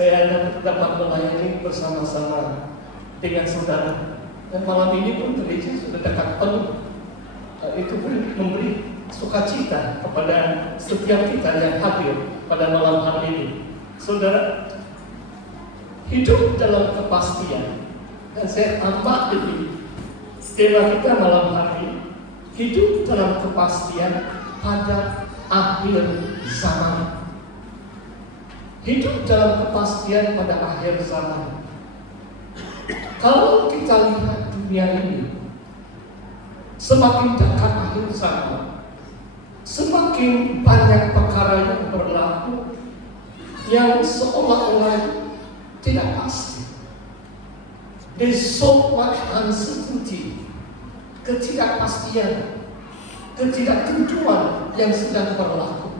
saya dapat melayani bersama-sama dengan saudara. Dan malam ini pun gereja sudah dekat penuh. Itu memberi sukacita kepada setiap kita yang hadir pada malam hari ini. Saudara, hidup dalam kepastian. Dan saya tambah lebih, tema kita malam hari ini, hidup dalam kepastian pada akhir zaman. Hidup dalam kepastian pada akhir zaman. Kalau kita lihat dunia ini, semakin dekat akhir zaman, semakin banyak perkara yang berlaku yang seolah-olah tidak pasti. There's so much uncertainty, ketidakpastian, ketidaktentuan yang sedang berlaku.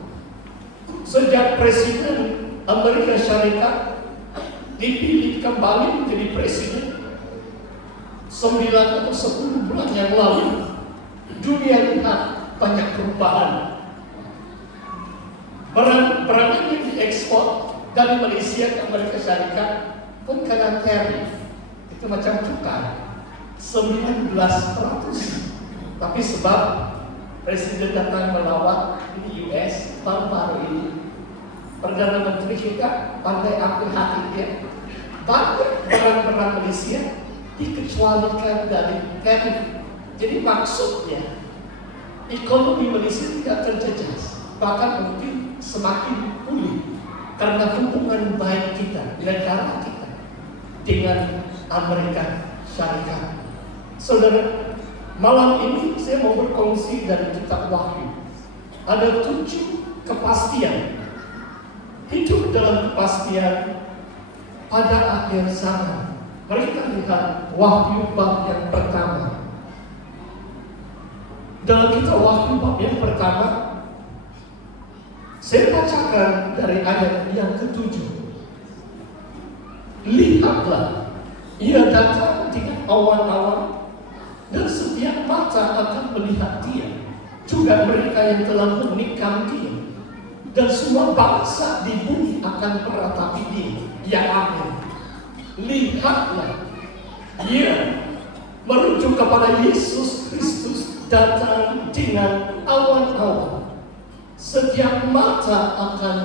Sejak Presiden Amerika Syarikat dipilih kembali menjadi presiden 9 atau 10 bulan yang lalu, dunia lihat banyak perubahan. Barang-barang yang diekspor dari Malaysia ke Amerika Syarikat pun kena tarif. Itu macam cukai 19%. Tapi sebab Presiden datang melawat di US baru-baru ini, Perdana Menteri kita pandai ambil hati dia, banyak barang-barang Malaysia dikecualikan dari tarif. Jadi maksudnya ekonomi Malaysia tidak terjejas, bahkan mungkin semakin pulih karena hubungan baik kita, negara kita dengan Amerika Syarikat. Saudara, malam ini saya mau berkongsi dari kitab Wahyu. Ada 7 kepastian. Hidup dalam kepastian pada akhir zaman. Mari kita lihat Wahyu bab yang pertama. Dalam kitab Wahyu bab yang pertama, saya bacakan dari ayat yang ke-7. Lihatlah, ia datang dengan awan-awan, dan setiap mata akan melihat dia, juga mereka yang telah menikam dia. Dan semua bangsa di bumi akan meratapi dia. Ya amin. Lihatlah, ia merujuk kepada Yesus Kristus datang dengan awan-awan. Setiap mata akan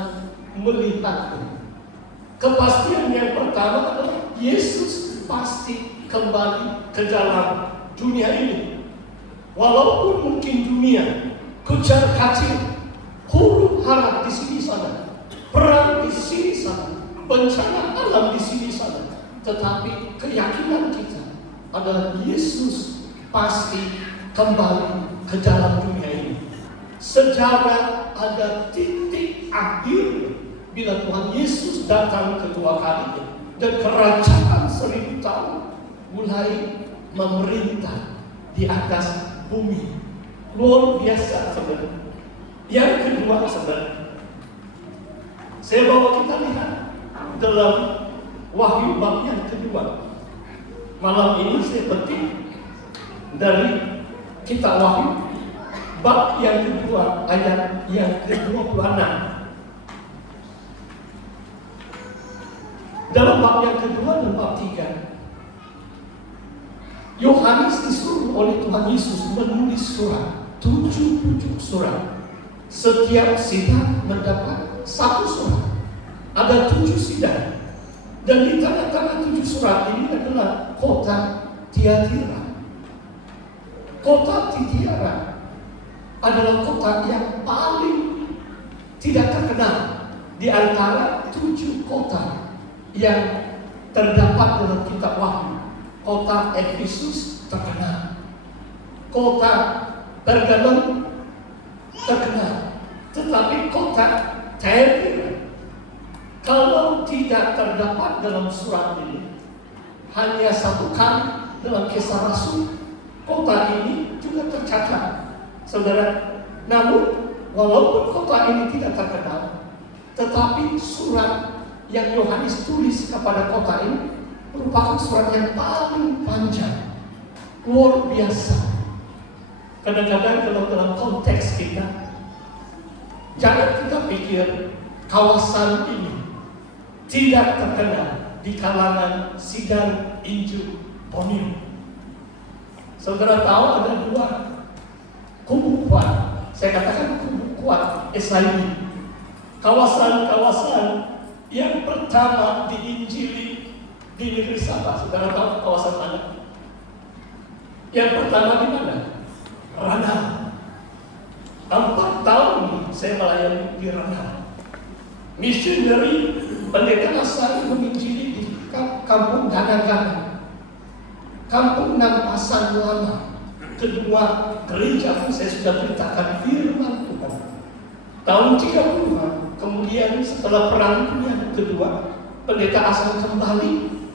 melihatnya. Kepastian yang pertama adalah Yesus pasti kembali ke dalam dunia ini. Walaupun mungkin dunia kucar kacir, huru hara di sini sana, perang di sini sana, bencana alam di sini sana, tetapi keyakinan kita adalah Yesus pasti kembali ke dalam dunia ini. Sejarah ada titik akhir bila Tuhan Yesus datang kedua kalinya dan kerajaan 1000 tahun mulai memerintah di atas bumi. Luar biasa sebenarnya. Yang kedua sebenarnya, saya bawa kita lihat dalam Wahyu bab yang kedua. Malam ini saya petik dari kitab Wahyu bab yang kedua ayat yang ke-26. Dalam bab yang kedua dan bab 3, Yohanes disuruh oleh Tuhan Yesus menulis surat, 7 surat. Setiap sidang mendapat 1 surat. Ada 7 sidang. Dan di tengah-tengah 7 surat ini adalah kota Tiatira. Kota Tiatira adalah kota yang paling tidak terkenal di antara 7 kota yang terdapat dalam kitab Wahyu. Kota Efesus terkenal, kota Pergamum terkenal, tetapi kota Tiatira kalau tidak terdapat dalam surat ini, hanya 1 kali dalam Kisah Rasul kota ini juga tercatat, saudara. Namun walaupun kota ini tidak terkenal, tetapi surat yang Yohanes tulis kepada kota ini merupakan surat yang paling panjang, luar biasa. Kadang-kadang kalau dalam konteks kita, jangan kita pikir kawasan ini tidak terkenal di kalangan sidang Injil Borneo. Saudara tahu ada dua kubu kuat. Saya katakan kubu kuat SIB. Kawasan-kawasan yang pertama diinjili di negeri Sabah. Saudara tahu kawasan mana? Yang pertama di mana? Ranau. 4 tahun saya melayani di Ranau. Missionary pendeta asal menginjili di kampung Gana-Gana, kampung Nampasan Lama. Kedua gereja pun saya sudah beritakan firman Tuhan. Tahun 30-an, kemudian setelah Perang Dunia Kedua, pendeta asal kembali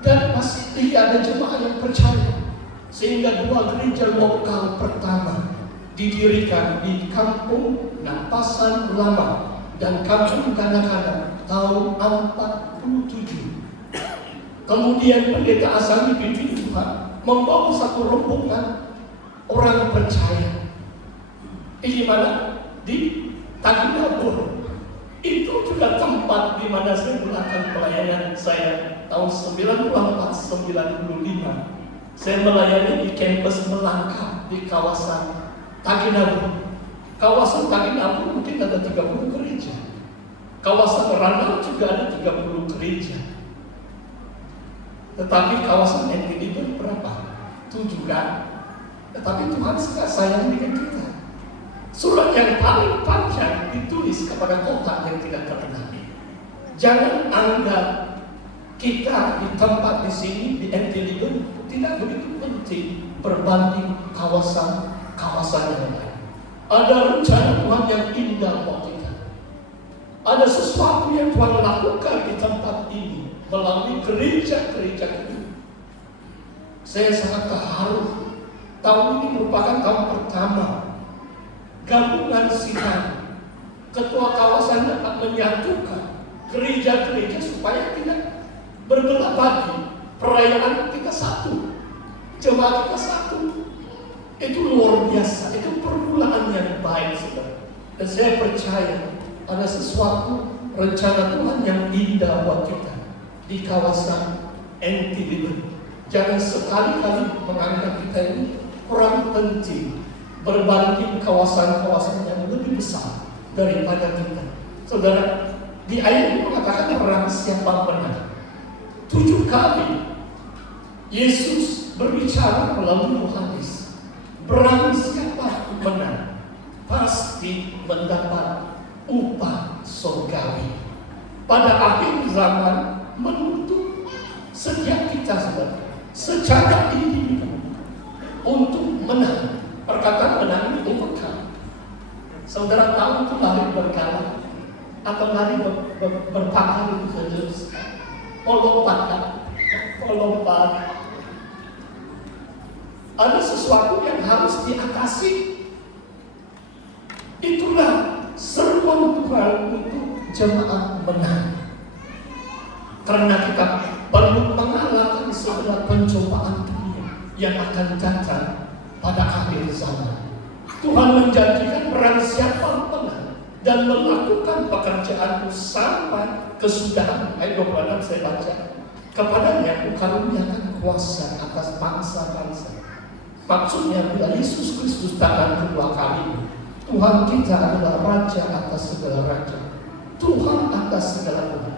dan masih tidak ada jemaah yang percaya, sehingga 2 gereja lokal pertama didirikan di kampung Nampasan Lama dan kampung Gana-Gana tahun 47. Kemudian pendeta asal dipimpin Tuhan membawa satu rombongan orang percaya. Di mana? Di Taginabu. Itu juga tempat di mana saya melakukan pelayanan saya tahun 94-95. Saya melayani di kampus Melangkah di kawasan Taginabu. Kawasan Taginabu mungkin ada 30 gereja. Kawasan Ranau juga ada 30 gereja. Tetapi kawasan NTB berapa? 7 kan? Tetapi Tuhan sangat sayang dengan kita. Surat yang paling panjang ditulis kepada kota yang tidak terkenal. Jangan anggap kita di tempat di sini di NTB tidak begitu penting berbanding kawasan-kawasan yang lain. Ada rencana Tuhan yang indah buat kita. Ada sesuatu yang Tuhan lakukan di tempat ini melalui gereja-gereja itu. Saya sangat terharu. Tahun ini merupakan tahun pertama gabungan sidang. Ketua kawasan dapat menyatukan gereja-gereja supaya tidak berbelah bagi. Perayaan kita satu, jemaat kita satu. Itu luar biasa. Itu permulaan yang baik, saudara. Dan saya percaya ada sesuatu rencana Tuhan yang indah buat kita di kawasan NTB. Jangan sekali-kali menganggap kita ini kurang penting berbanding kawasan-kawasan yang lebih besar daripada kita. Saudara, di ayat ini mengatakan orang siapa benar. 7 kali Yesus berbicara melalui Yohanes. Barang siapa benar pasti mendapat upah surgawi. Pada akhir zaman menuntut setiap kita, saudara, secara individu untuk menang. Perkataan menang itu overcome. Saudara tahu itu lari berkala atau lari berpakar itu terus. Lompat. Ada sesuatu yang harus diatasi. Itulah seruan Tuhan untuk jemaat menang. Karena kita perlu mengalami segala pencobaan dunia yang akan datang pada akhir zaman. Tuhan menjanjikan barang siapa menang dan melakukan pekerjaanku sampai kesudahan. Ayat 26 saya baca. Kepadanya kukaruniakan kuasa atas bangsa-bangsa. Maksudnya bila Yesus Kristus datang kedua kali, Tuhan kita adalah Raja atas segala raja, Tuhan atas segala Tuhan.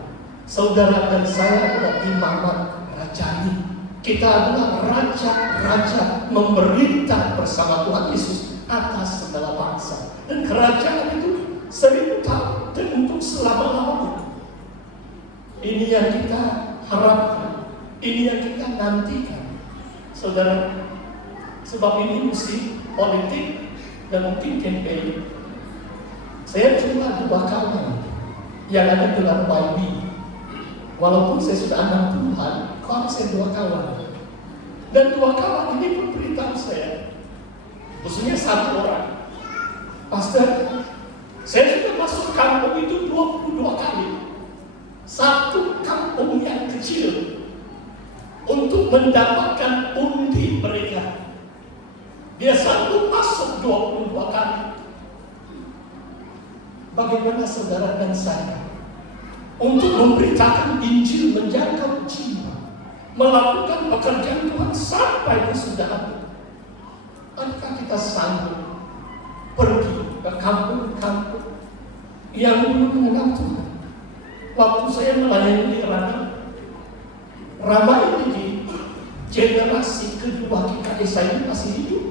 Saudara dan saya adalah imamat rajani. Kita adalah raja-raja memerintah bersama Tuhan Yesus atas segala bangsa. Dan kerajaan itu 1000 tahun dan untuk selama-lamanya. Ini yang kita harapkan, ini yang kita nantikan, saudara. Sebab ini mesti politik dan mungkin campaign. Saya cuma 2 kawan yang ada dalam YB. Walaupun saya sudah anak Tuhan, kalau saya 2 kawan. Dan 2 kawan ini pun beritahu saya, khususnya 1 orang, Pastor, saya sudah masuk kampung itu 22 kali. 1 kampung yang kecil untuk mendapatkan undi mereka. Dia selalu masuk 22 kali. Bagaimana saudara dan saya? untuk memberitakan Injil menjangkau jiwa, melakukan pekerjaan Tuhan sampai kesudahan. Adakah kita sanggup pergi ke kampung-kampung yang belum mengenal Tuhan? Waktu saya melayani di Rama ini, generasi kedua kita saya masih hidup,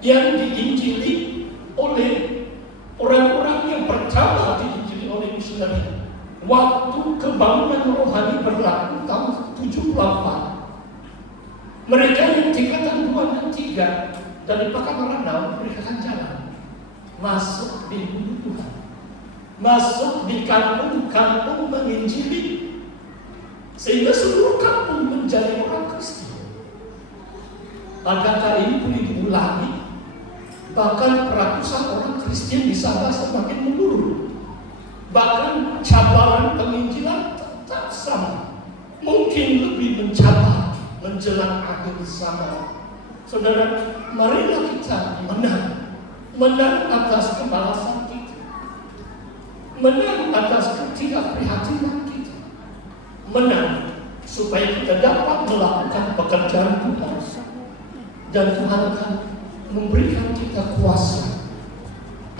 yang diinjili oleh orang-orang yang pertama diinjili oleh misioneri. Waktu kebangunan rohani berlaku tahun 78, mereka yang tingkatan 2 dan 3 dari Pekanbaru mereka akan jalan masuk di bumi Tuhan, masuk di kampung-kampung menginjili, sehingga seluruh kampung menjadi orang Kristen. Adakah ini boleh diulangi? Bahkan ratusan orang Kristen di Sabah semakin menurun. Bahkan cabaran penginjilan tetap sama, mungkin lebih mencabar menjelang akhir zaman. Saudara, marilah kita menang atas kemalasan kita, menang atas ketidakprihatinan kita, menang supaya kita dapat melakukan pekerjaan Tuhan, dan Tuhan akan memberikan kita kuasa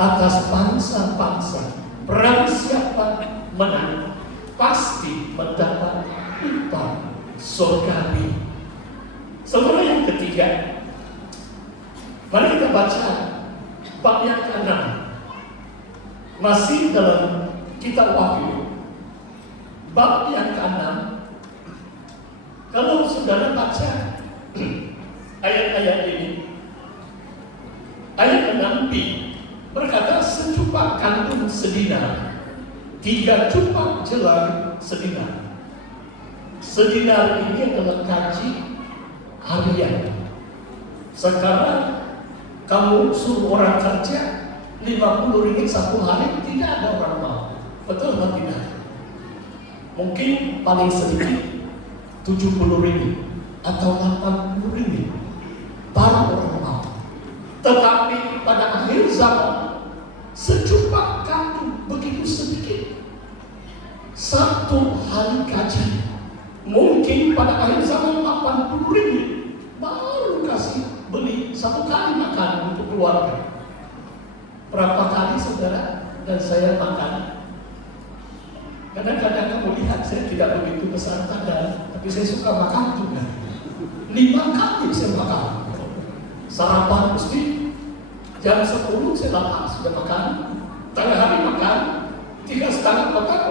atas bangsa-bangsa. Perang siapa menang pasti mendapat upah surgawi. Saudara, yang ketiga, mari kita baca bab yang ke-6, masih dalam kitab Wahyu, bab yang ke-6. Kalau saudara baca ayat-ayat ini, ayat 6b berkata, secupak kandung sedinar, 3 cupak jelang sedinar. Sedinar ini adalah gaji harian. Sekarang kamu suruh orang kerja 50 ringgit satu hari, tidak ada orang mau. Betul atau tidak? Mungkin paling sedikit 70 ringgit atau 80 ringgit baru orang mau. Tetapi pada akhir zaman, secupak kandung begitu sedikit, 1 hari gaji. Mungkin pada akhir zaman 80 ringgit baru kasih beli 1 kali makan untuk keluarga. Berapa kali saudara dan saya makan? Kadang-kadang kamu lihat saya tidak begitu besar badan, tapi saya suka makan juga. 5 kali saya makan. Sarapan mesti jam 10 saya lapar sudah makan. Tengah hari makan, 3,5 kotak